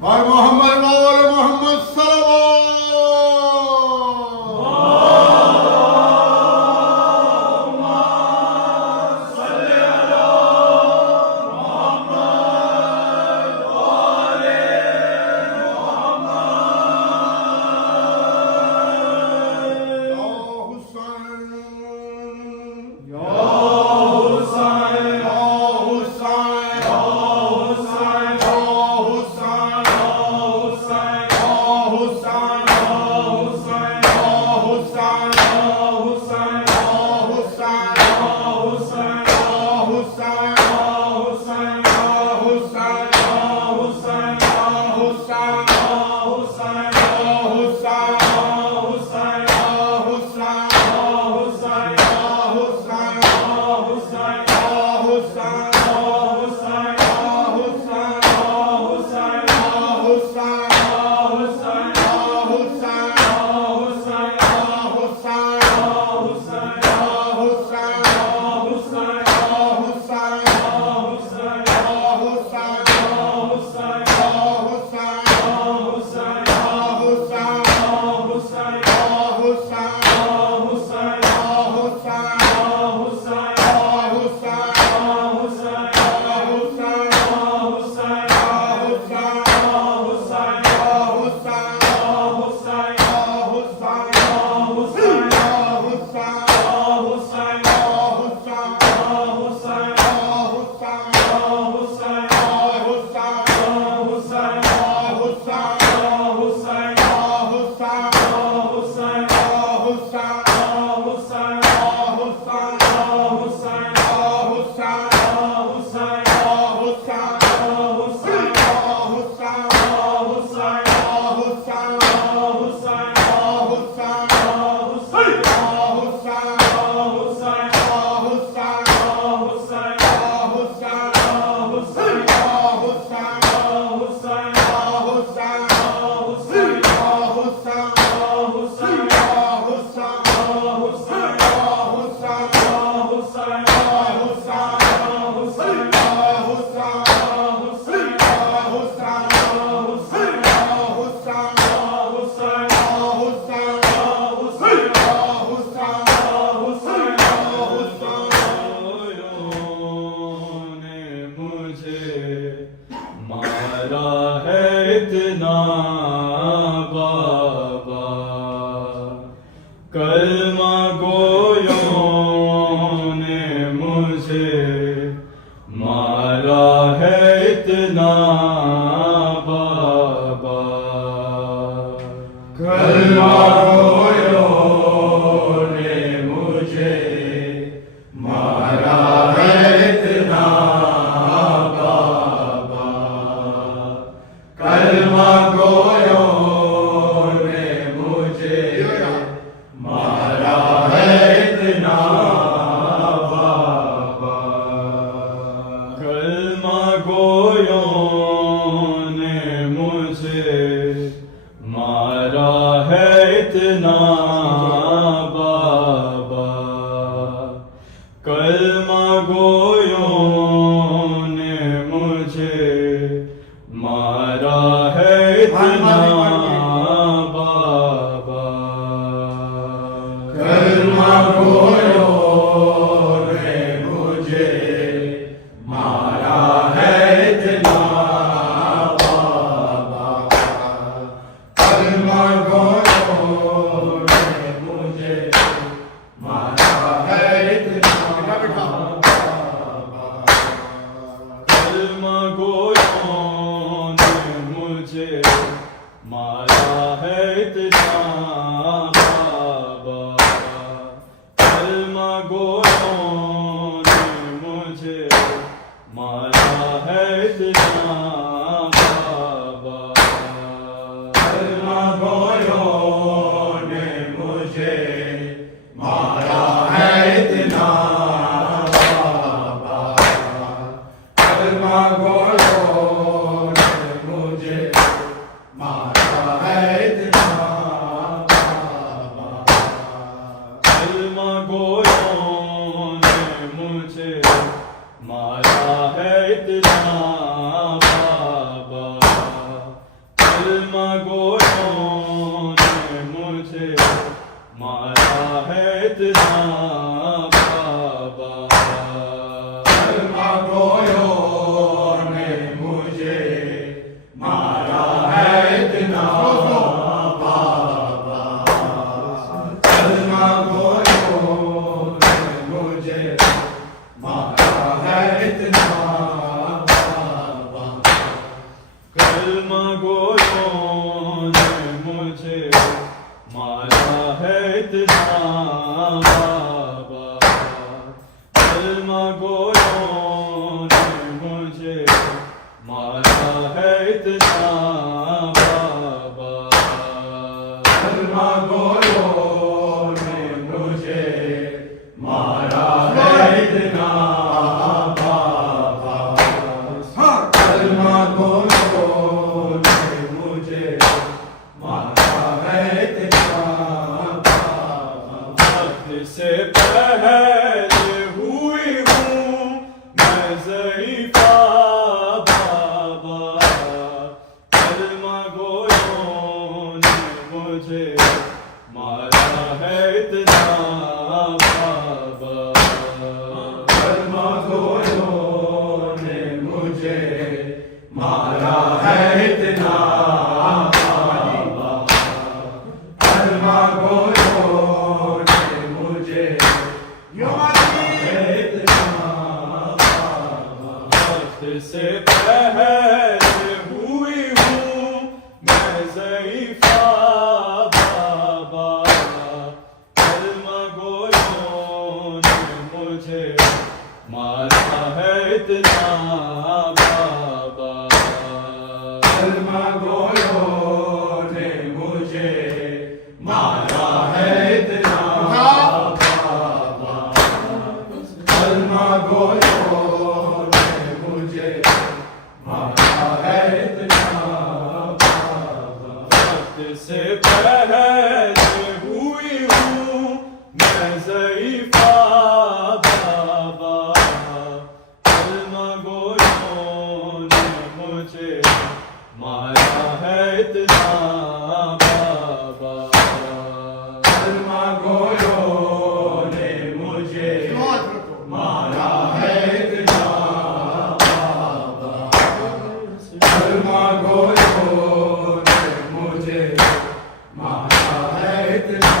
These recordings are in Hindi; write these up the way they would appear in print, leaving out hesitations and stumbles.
और मोहम्मद वाले मोहम्मद सल्लल्लाहु कलमा गोयों ने मुझे मारा है इतना बाबा। कलमा गोयों ने मुझे मारा है इतना बाबा। कलमा गोयों कलमा गोयों ने मुझे मारा है इतना बाबा। कलमा गोयों ने मुझे मारा है इतना बाबा। कलमा गोयों ने मुझे मारा है इतना कलमा गोयों ने मुझे मारा है इतना बाबा। कलमा गोयों ने मुझे मारा है इतना बाबा। कलमा गोयों ने मुझे मारा है इतना बाबा। कलमा गोयों ने मुझे मारा है इतना कलमा गोरों ने मुझे मारा है इतना बाबा। कलमा गोरों ने मुझे मारा है इतना बाबा। कलमा गोरों ने मुझे मारा है इतना बाबा। कलमा गोरों ने मुझे मारा है इतना बाबा। कलमा गोरों ने मुझे मारा है इतना बाबा। कलमा गोरों ने मुझे मारा है इतना बाबा। कलमा गोरों ने मुझे मारा है इतना बाबा। वक्त से पहले हुई हूँ मैं ज़ईफ़ा बाबा। कलमा गोरों ने मुझे मारा है इतना बाबा। कलमा गोरों ने मुझे मारा है इतना बाबा। कलमा गोरों ने मुझे मारा है इतना बाबा। वक्त से पहले हुई हूँ मैं ज़ईफ़ा बाबा। कलमा गोरों ने मुझे मारा है इतना बाबा। कलमा गोरों ने मुझे मारा है इतना बाबा। कलमा गोरों ने मुझे मारा है इतना बाबा। वक्त से पहले हुई हूँ मैं ज़ईफ़ा बाबा। कलमा गोरों ने मुझे मारा है इतना बाबा। कलमा गोरों ने मुझे मारा है इतना बाबा। कलमा गोरों ने मुझे मारा है इतना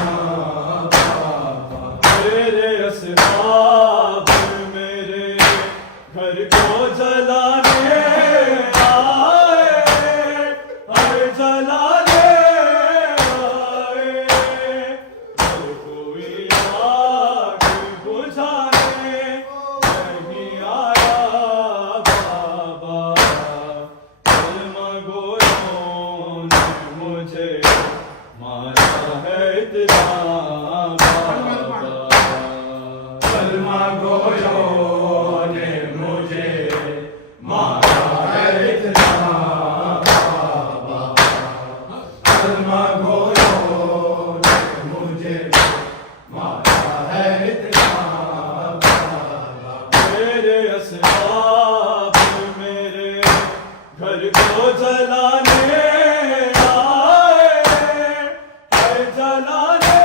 बाबा। मेरे असहाब मेरे घर को जलाने आए, अरे जलाने आए। हर कोई आग बुझाने नहीं आया बाबा। कलमा गोरों ने मुझे मारा है इतना बाबा। कलमा गोरों ने मुझे मारा है इतना बाबा। कलमा गोरों ने मुझे मारा है इतना बाबा। मेरे असहाब मेरे घर को जलाने आए, जलाने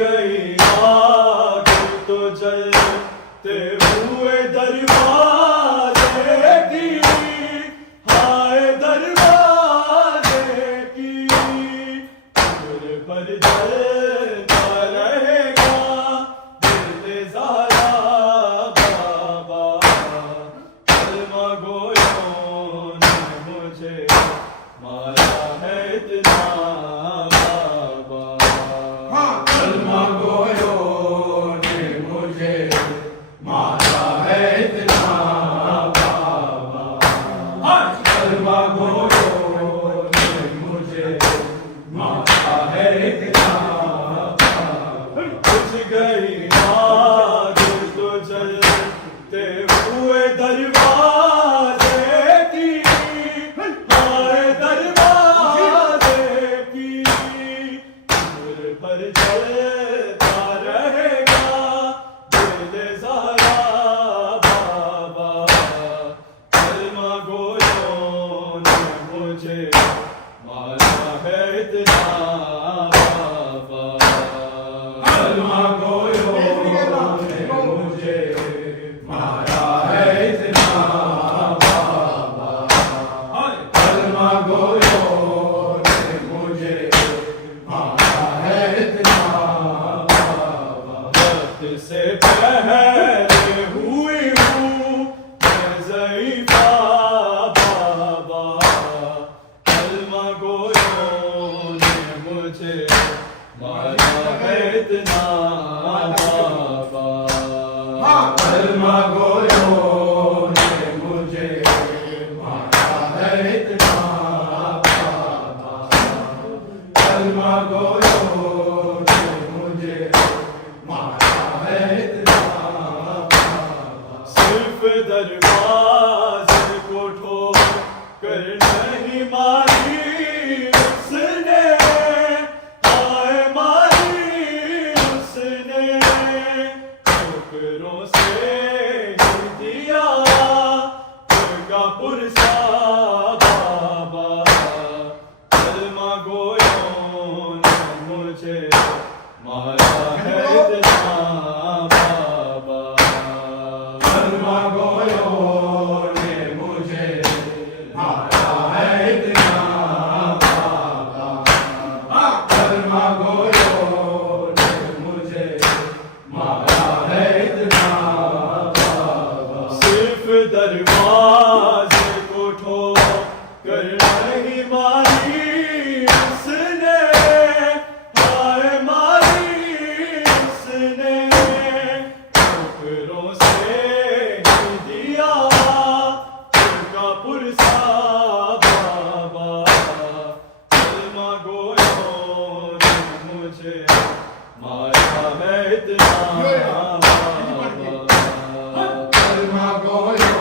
गई आग तो जलते हुए दरवाजे की, हाय दरवाजे की, दिल पर जलता रहेगा दिल ज़ारा बाबा, कलमा गोयों ने मुझे मारा है इतना बाबा। कलमा गोयों ने मुझे मारा है इतना बाबा, कलमा गोयों ने मुझे मारा है इतना बाबा। बुझ गई आग तो जलते हुए दरवाजे की, हाय दरवाजे की, दिल पर जलता रहेगा दिल ज़ारा बाबा, कलमा गोयों ने मुझे मारा है इतना बाबा। कलमा गोयों ने मुझे मारा है इतना बाबा, कलमा गोयों ने मुझे मारा है इतना बाबा। वक्त से पहले हुई हूँ मैं ज़ईफ़ा बाबा, कलमा गोयों ने मुझे मारा है इतना बाबा। कलमा गोयों ने मुझे मारा है इतना बाबा, कलमा गोयों ने मुझे मारा है इतना बाबा। सिर्फ दरवाजे को ठोक कर नहीं मारी उसने, हाय मारी उसने, ठोकरों से ही दिया का पुरसा बाबा, कलमा गोयों ने मुझे मारा है इतना बाबा। कलमा गोयों ने मुझे मारा है इतना बाबा, कलमा गोयों ने मुझे मारा है इतना बाबा। सिर्फ दरवाजे को ठोक कर नहीं मारी उसने, हाय मारी उसने, ठोकरों से ही दिया का पुरसा बाबा, कलमा गोयों ने मुझे मारा है इतना बाबा। कलमा गोयों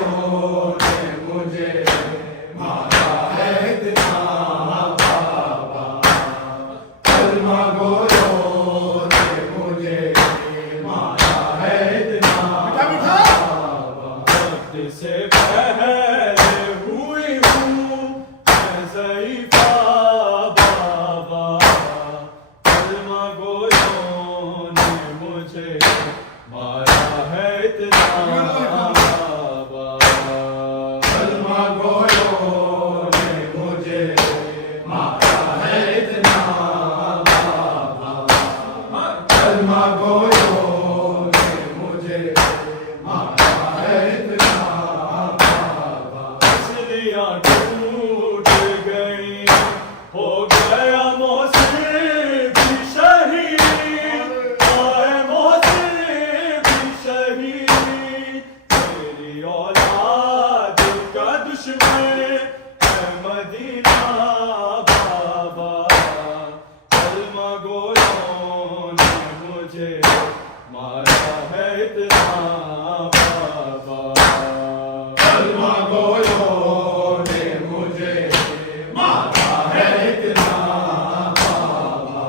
ने मुझे मारा है इतना बाबा, कलमा गोयों ने मुझे मारा है इतना बाबा। वक्त से पहले हुई हूँ मैं ज़ईफ़ा बाबा, कलमा गोयों ने मुझे मारा है इतना बाबा। कलमा गोयों ने मुझे मारा है इतना बाबा, कलमा गोयों ने मुझे मारा है इतना बाबा। असलियाँ टूट गई, हो गया मोहसिन भी शहीद, हाय मोहसिन भी शहीद, तेरी औलाद का दुश्मन है मदीना बाबा, कलमा गोयों ने मुझे मारा है इतना बाबा। कलमा गोयों ने मुझे मारा है इतना बाबा,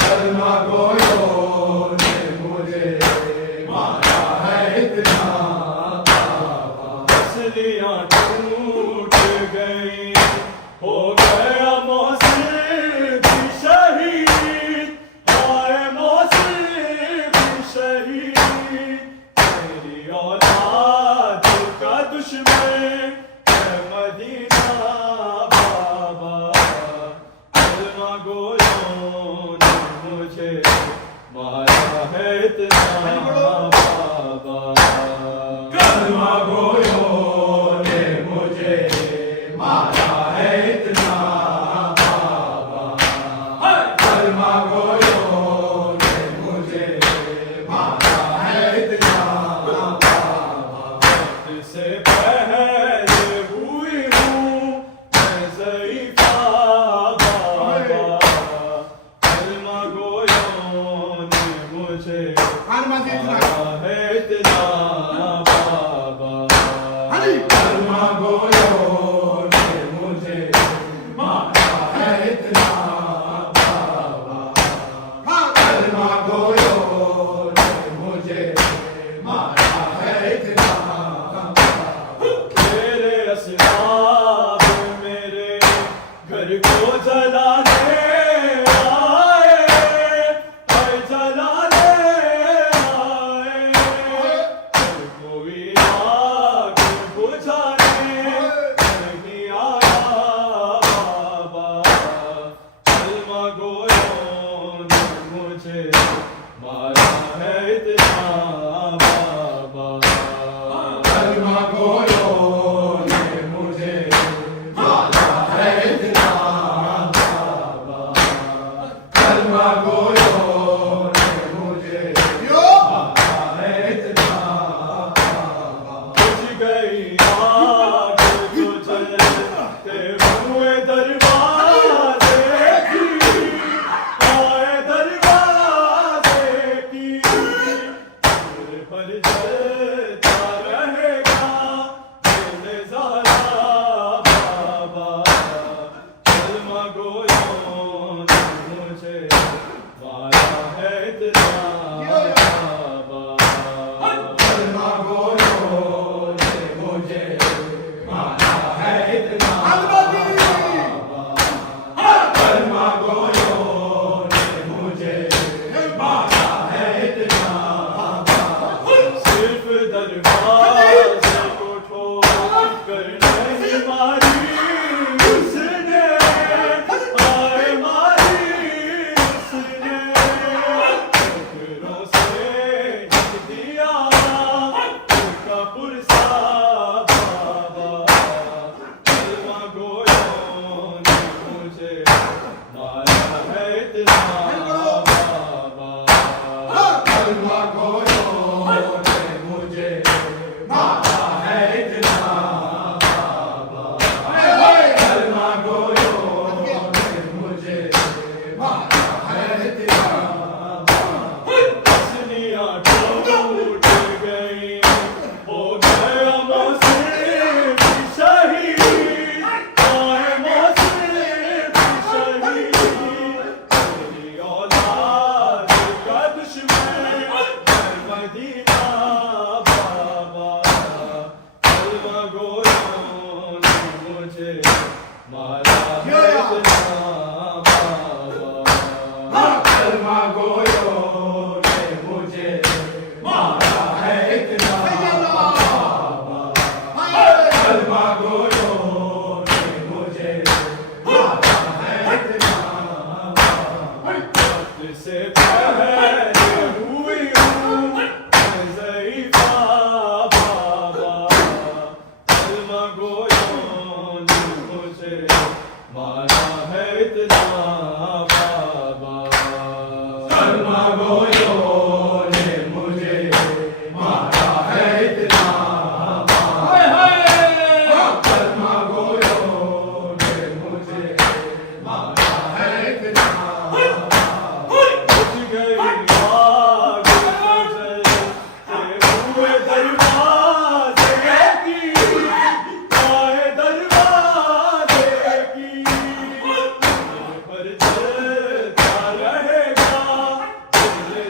कलमा गोयों ने मुझे मारा है इतना बाबा। असलियाँ टूट गई, हो गया मोहसिन भी शहीद, हाय मोहसिन मुझे मारा है इतना बाबा। कलमा गोयो ने मुझे मारा है इतना बाबा। कलमा गोयो ने मुझे मारा है इतना बाबा। से पहले हुई हूँ मैं ज़ईफ़ा बाबा। कलमा गोयों ने मुझे मारा है इतना बाबा। कलमा गोयो ने मुझे मारा है इतना बाबा। कलमा गोयो ने मुझे मारा है इतना बाबा। तेरे असहाब मेरे घर को जलाने आए, जलाने आए। कोई आग बुझाने नहीं आया बाबा। कलमा गोयों ने मुझे मारा है इतना बाबा। कलमा गोयो ने मुझे मारा है इतना बाबा। कलमा गोयो ने मुझे मारा है इतना बाबा। बुझ गई आग जो जलते हुए दरवाजे की, आए दरवाजे की। सिर पर जलता रहेगा दिल ज़ारा बाबा। कलमा गोयों ने मुझे मारा है इतना बाबा। कलमा गोयो ने मुझे मारा है इतना बाबा। कलमा गोयो ने मुझे मारा है इतना बाबा। सिर्फ दरवाज़े को ठोक कर नहीं मारी उसने, आए मारी उसने। टुकड़ों से ढक दिया उसका पुरसा बाबा। कलमा गोयों ने मुझे मारा है इतना बाबा। कलमा गोयो ने मुझे मारा है इतना बाबा। कलमा गोयो ने मुझे मारा है इतना बाबा। हंसलियाँ टूट गई, हो गया मुसीब शहीद, आए मुसीब शहीद। तेरी औलाद का दुश्मन है मदीना बाबा। कलमा गोयों ने मुझे मारा है इतना बाबा। कलमा गोयो ने मुझे मारा है इतना बाबा। कलमा गोयो ने मुझे मारा है इतना बाबा। वक्त से पहले हुई हूँ मैं ज़ईफ़ा बाबा। कलमा गोयों ने मुझे मारा है इतना बाबा। कलमा गोयो ने मुझे मारा है इतना बाबा। कलमा गोयो ने मुझे मारा है इतना बाबा। बुझ गई आग जो जलते हुए दरवाजे की, आए दरवाजे की। सिर पर जलता रहेगा दिल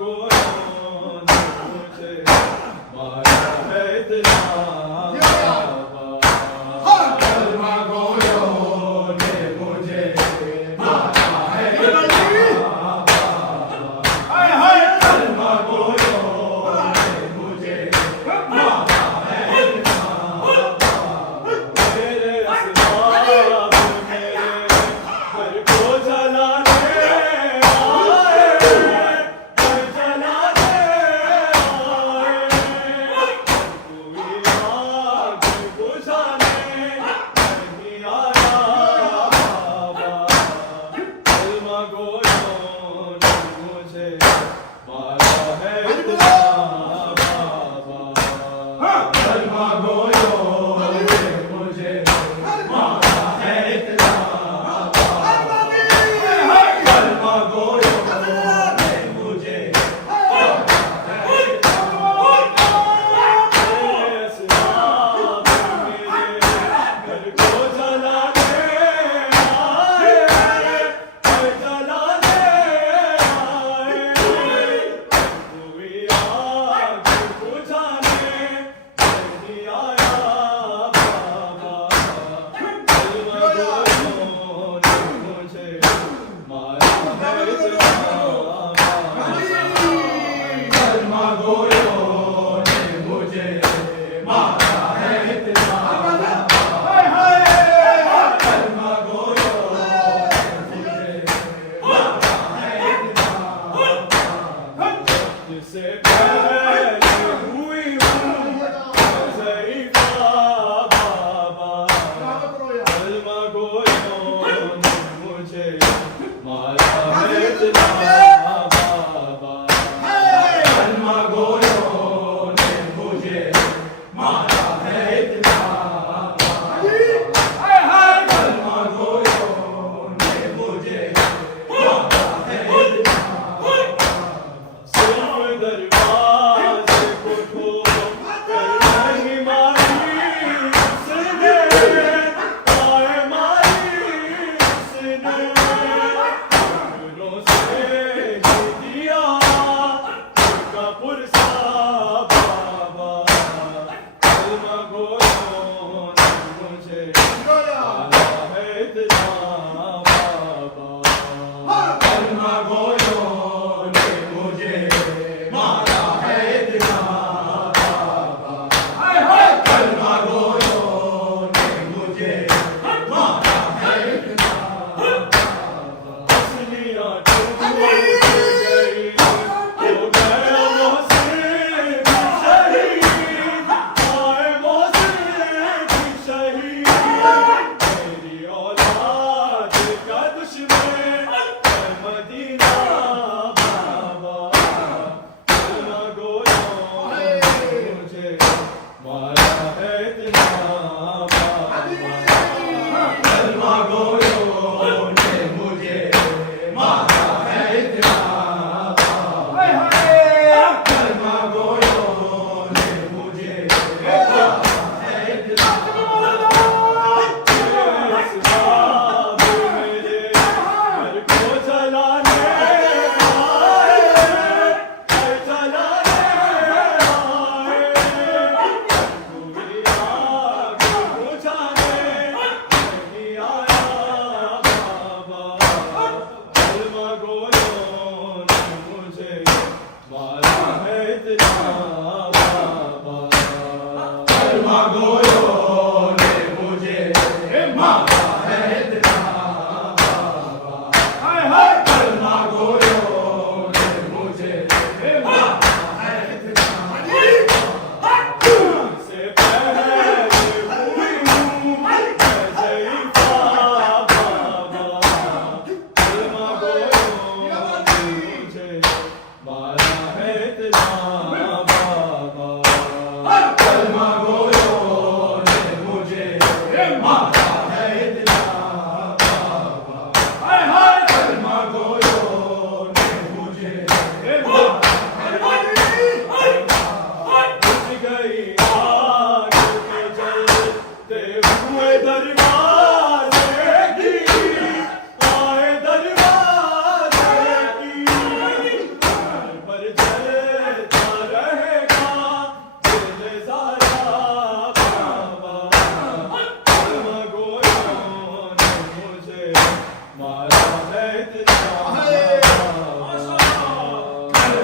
गोयों ने मुझे मारा है इतना बाबा। कलमा गोयों ने मुझे मारा है इतना बाबा। कलमा गोयों ने मुझे मारा है इतना बाबा। मेरे असबाब मेरे घर को जलाने आए, घर जलाने आए। कोई आग बुझाने नहीं आया बाबा। कलमा गोयों ने मुझे मारा है इतना बाबा। कलमा गोयों ने मुझे मारा है इतना बाबा। कलमा गोयों ने मुझे मेरे असबाब मेरे घर को जलाने आए, घर जलाने आए।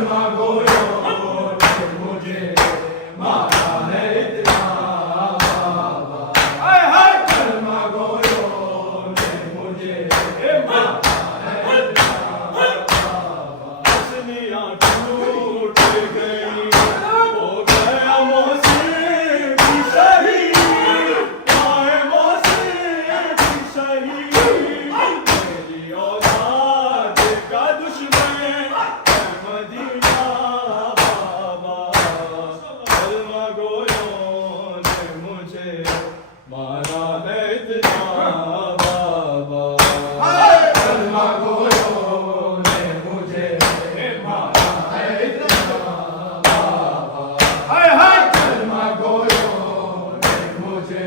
कलमा गोयों ने मुझे मारा है इतना बाबा। हाय हाय कलमा गोयों ने मुझे मारा है इतना बाबा। हसनियाँ टूट गई, हो गया मोहसिन भी शहीद, आए मोहसिन भी शहीद। मेरी औलाद का दुश्मन है मदीना बाबा। कलमा गोयों ने मुझे मारा है इतना बाबा। कलमा गोयों ने मुझे मारा है इतना बाबा। हाय हाय कलमा गोयों ने मुझे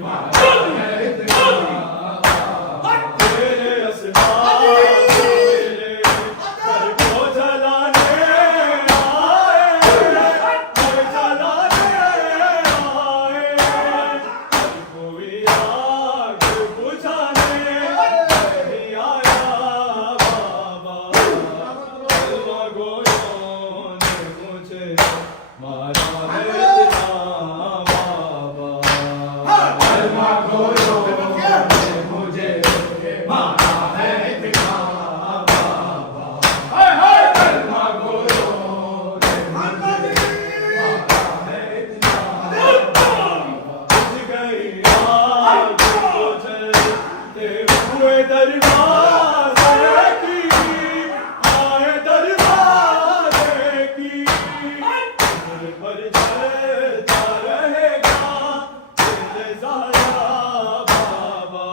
मारा है इतना बाबा। तेरे असबाब मेरे घर को जलाने आए, घर जलाने आए। कोई आग बुझाने नहीं आया बाबा। कलमा गोयों ने मुझे मारा है इतना बाबा। कलमा गोयों ने मुझे मारा है इतना बाबा। हाय हाय कलमा गोयों ने मुझे मारा है इतना बाबा। बुझ गई आग को जलते हुए दरवाज़े की, आए दरवाज़े की। उम्र भर जलता रहेगा दिल ज़ाया बाबा।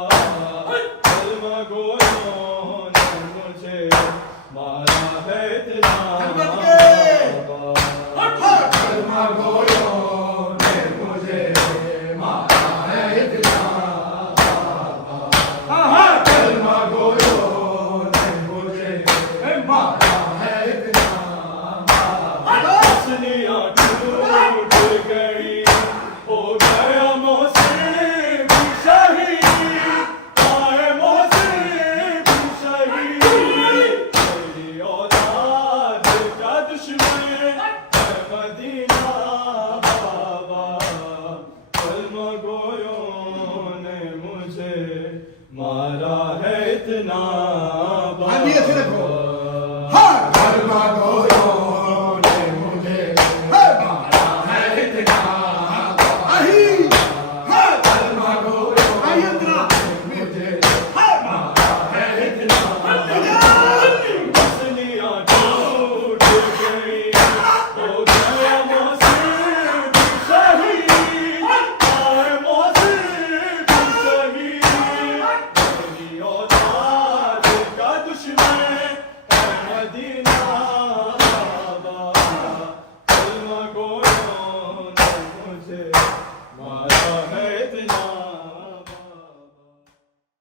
कलमा गोयों ने मुझे मारा है इतना बाबा। कलमा गोयों ने मुझे मारा है इतना बाबा। हाँ कलमा गोयों ने मुझे मारा है इतना बाबा। हसनियाँ टूट गई, हो गया मोहसिन भी शहीद, आए मोहसिन भी शहीद। मेरी औलाद का दुश्मन है मदीना बाबा। कलमा गोयों ने मुझे मारा है इतना बाबा। कलमा गोयों ने मुझे मारा है इतना बाबा। कलमा गोयों ने मुझे मारा है इतना बाबा। हसनियाँ टूट गई, हो गया मोहसिन भी शहीद, आए मोहसिन भी शहीद। मेरी औलाद का दुश्मन है मदीना बाबा। कलमा गोयों ने मुझे